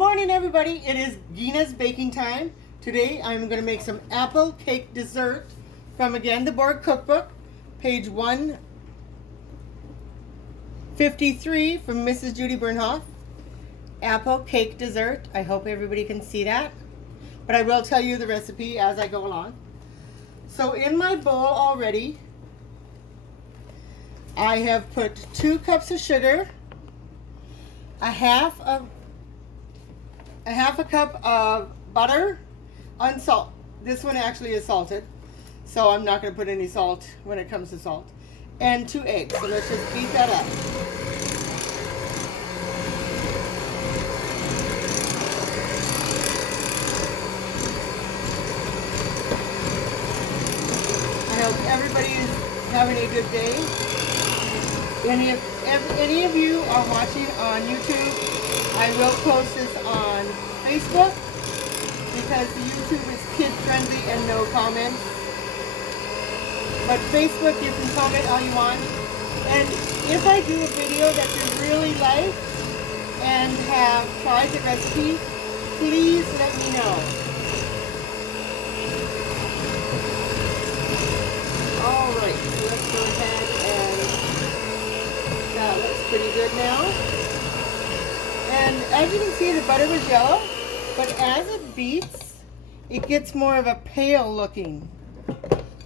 morning, everybody. It is Gina's baking time. Today I'm going to make some apple cake dessert from, again, the board cookbook, page 153 from Mrs. Judy Bernhoff. Apple cake dessert. I hope everybody can see that, but I will tell you the recipe as I go along. So in my bowl already, I have put 2 cups of sugar, a half a cup of butter, unsalt. This one actually is salted, so I'm not going to put any salt when it comes to salt, and 2 eggs. So let's just beat that up. I hope everybody is having a good day. Any of you are watching on YouTube, I will post this on Facebook because the YouTube is kid friendly and no comments. But Facebook, you can comment all you want. And if I do a video that you really like and have tried the recipe, please let me know. Alright, so let's go ahead and that looks pretty good now. And as you can see, the butter was yellow, but as it beats, it gets more of a pale looking,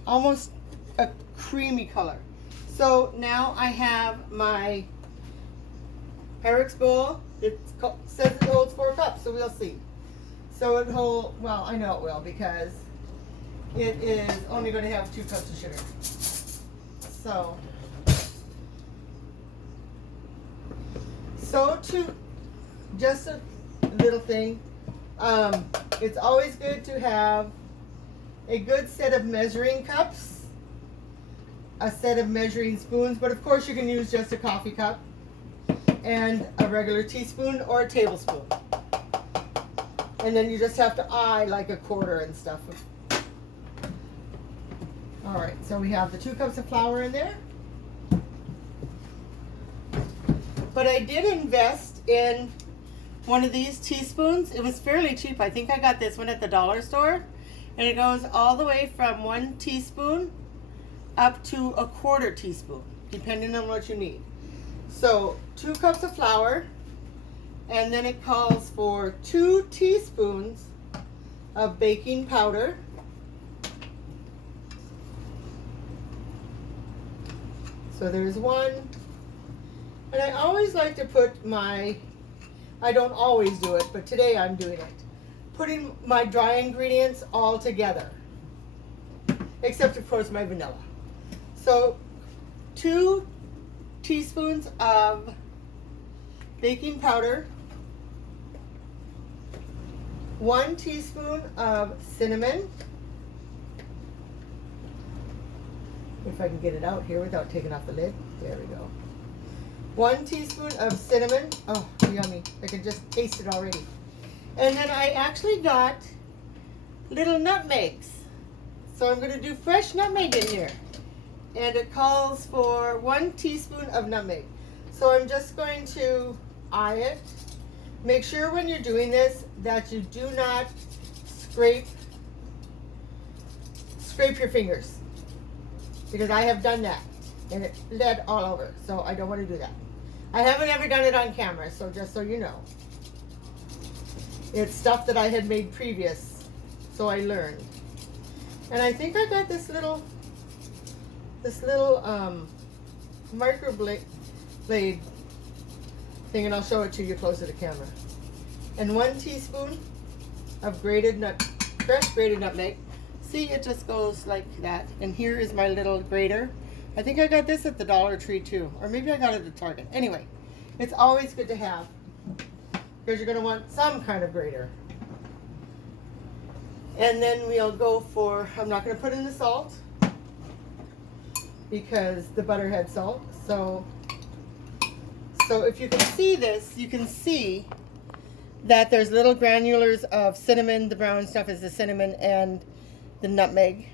almost a creamy color. So now I have my Pyrex bowl. It says it holds 4 cups, so we'll see. So it holds, well, I know it will because it is only going to have 2 cups of sugar. So to just a little thing, it's always good to have a good set of measuring cups, a set of measuring spoons, but of course you can use just a coffee cup, and a regular teaspoon or a tablespoon. And then you just have to eye like a quarter and stuff. Alright, so we have the 2 cups of flour in there. But I did invest in one of these teaspoons. It was fairly cheap. I think I got this one at the dollar store. And it goes all the way from 1 teaspoon up to a 1/4 teaspoon, depending on what you need. So 2 cups of flour, and then it calls for 2 teaspoons of baking powder. So there's 1. And I always like to put I don't always do it, but today I'm doing it. Putting my dry ingredients all together. Except, of course, my vanilla. So 2 teaspoons of baking powder. 1 teaspoon of cinnamon. If I can get it out here without taking off the lid. There we go. 1 teaspoon of cinnamon. Oh, yummy. I can just taste it already. And then I actually got little nutmegs. So I'm going to do fresh nutmeg in here. And it calls for 1 teaspoon of nutmeg. So I'm just going to eye it. Make sure when you're doing this that you do not scrape your fingers. Because I have done that. And it bled all over. So I don't want to do that. I haven't ever done it on camera, so just so you know. It's stuff that I had made previous, so I learned. And I think I got this little microblade thing, and I'll show it to you closer to camera. And 1 teaspoon of fresh grated nutmeg. See, it just goes like that. And here is my little grater. I think I got this at the Dollar Tree too, or maybe I got it at Target. Anyway, it's always good to have because you're going to want some kind of grater. And then we'll go for, I'm not going to put in the salt because the butter had salt. So if you can see this, you can see that there's little granulars of cinnamon. The brown stuff is the cinnamon and the nutmeg.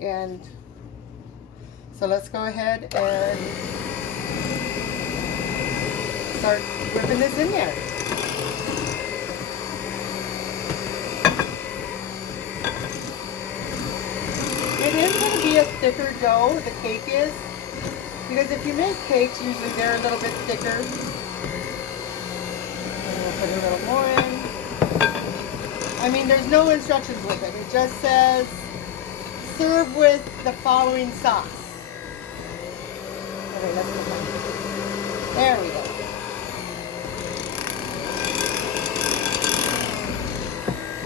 And so let's go ahead and start whipping this in there. bit thicker dough the cake is, because if you make cakes, usually they're a little bit thicker. And we'll put a little more in. I mean, there's no instructions with it. It just says, serve with the following sauce. Okay, let's put that. There we go.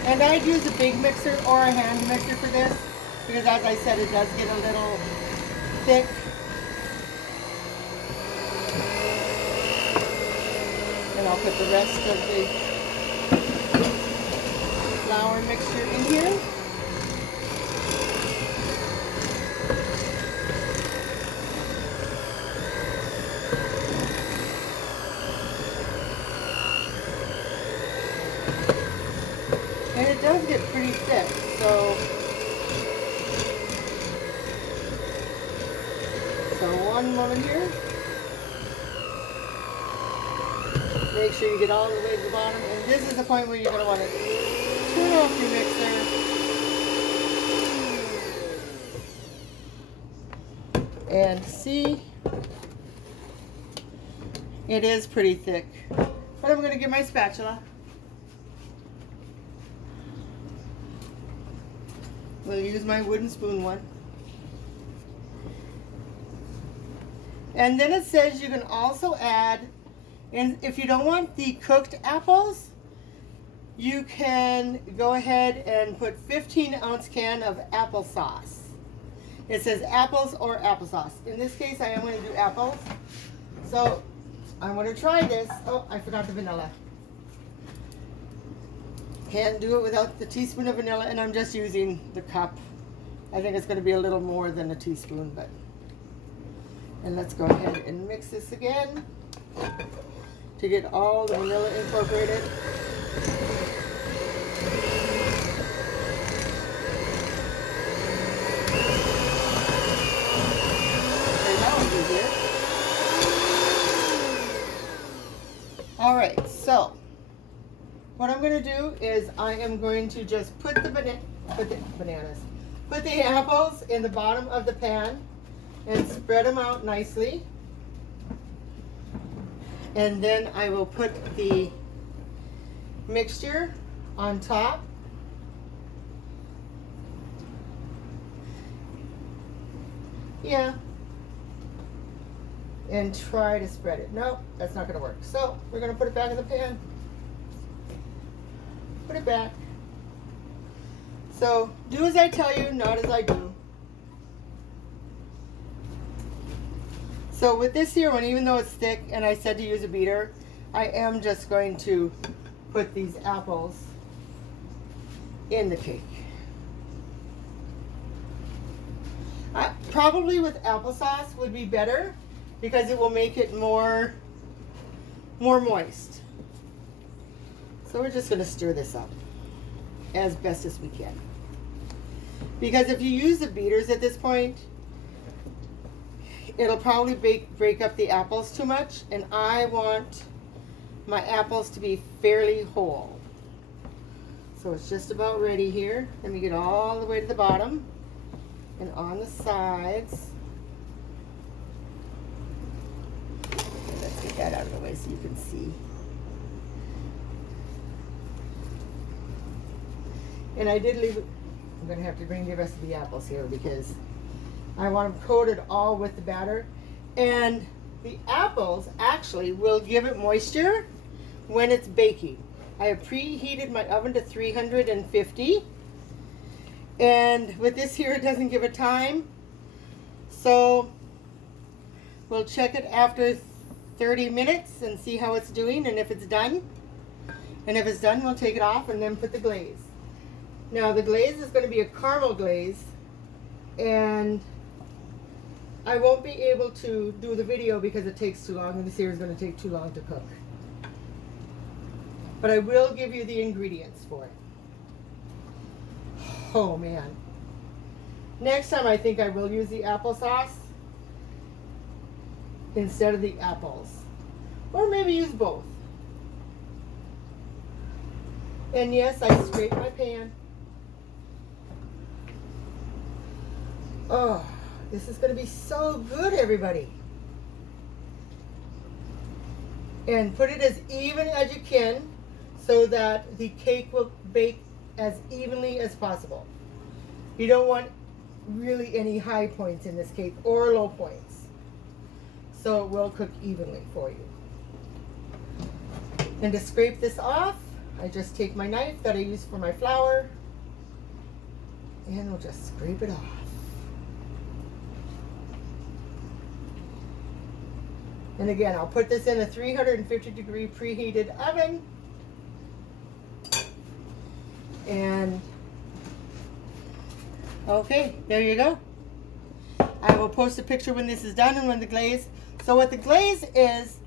And I'd use a big mixer or a hand mixer for this, because as I said, it does get a little thick. And I'll put the rest of the flour mixture in here. And it does get pretty thick, so one moment here. Make sure you get all the way to the bottom, and this is the point where you're going to want to turn off your mixer. And see, it is pretty thick. But I'm going to get my spatula. We'll use my wooden spoon one. And then it says you can also add, and if you don't want the cooked apples, you can go ahead and put 15-ounce can of applesauce. It says apples or applesauce. In this case, I am going to do apples. So I want to try this. Oh, I forgot the vanilla. Can't do it without the teaspoon of vanilla, and I'm just using the cup. I think it's going to be a little more than a teaspoon, but. And let's go ahead and mix this again to get all the vanilla incorporated. Okay, that one's easier. All right, so what I'm going to do is I am going to just put the apples in the bottom of the pan and spread them out nicely. And then I will put the mixture on top. Yeah. And try to spread it. No, that's not going to work. So we're going to put it back in the pan. Put it back. So do as I tell you, not as I do. So with this here one, even though it's thick and I said to use a beater, I am just going to put these apples in the cake. Probably with applesauce would be better because it will make it more moist. So we're just going to stir this up as best as we can. Because if you use the beaters at this point, it'll probably break up the apples too much, and I want my apples to be fairly whole. So it's just about ready here. Let me get all the way to the bottom and on the sides. And let's get that out of the way so you can see. And I did leave it. I'm going to have to bring the rest of the apples here because I want them coated all with the batter. And the apples actually will give it moisture when it's baking. I have preheated my oven to 350. And with this here, it doesn't give a time. So we'll check it after 30 minutes and see how it's doing and if it's done. And if it's done, we'll take it off and then put the glaze. Now the glaze is going to be a caramel glaze, and I won't be able to do the video because it takes too long, and this here is going to take too long to cook. But I will give you the ingredients for it. Oh man. Next time I think I will use the applesauce instead of the apples. Or maybe use both. And yes, I scraped my pan. Oh. This is going to be so good, everybody. And put it as even as you can so that the cake will bake as evenly as possible. You don't want really any high points in this cake or low points. So it will cook evenly for you. And to scrape this off, I just take my knife that I use for my flour and we'll just scrape it off. And again, I'll put this in a 350-degree preheated oven. And okay, there you go. I will post a picture when this is done and when the glaze. So what the glaze is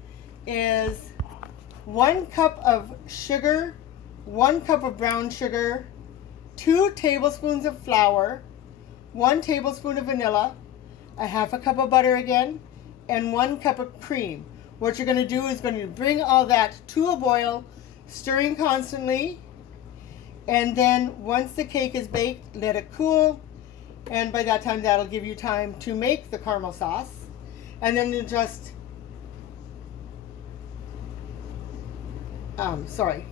1 cup of sugar, 1 cup of brown sugar, 2 tablespoons of flour, 1 tablespoon of vanilla, a half a cup of butter again, and 1 cup of cream. What you're going to do is going to bring all that to a boil, stirring constantly, and then once the cake is baked, let it cool, and by that time that'll give you time to make the caramel sauce. And then you just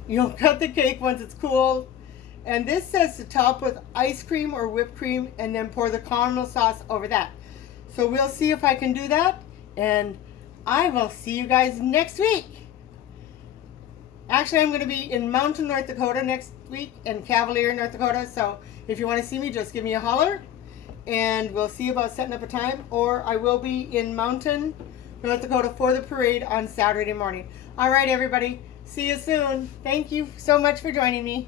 you'll cut the cake once it's cool. And this says to top with ice cream or whipped cream and then pour the caramel sauce over that. So we'll see if I can do that. And I will see you guys next week. Actually, I'm going to be in Mountain, North Dakota next week and Cavalier, North Dakota. So if you want to see me, just give me a holler. And we'll see about setting up a time. Or I will be in Mountain, North Dakota for the parade on Saturday morning. All right, everybody. See you soon. Thank you so much for joining me.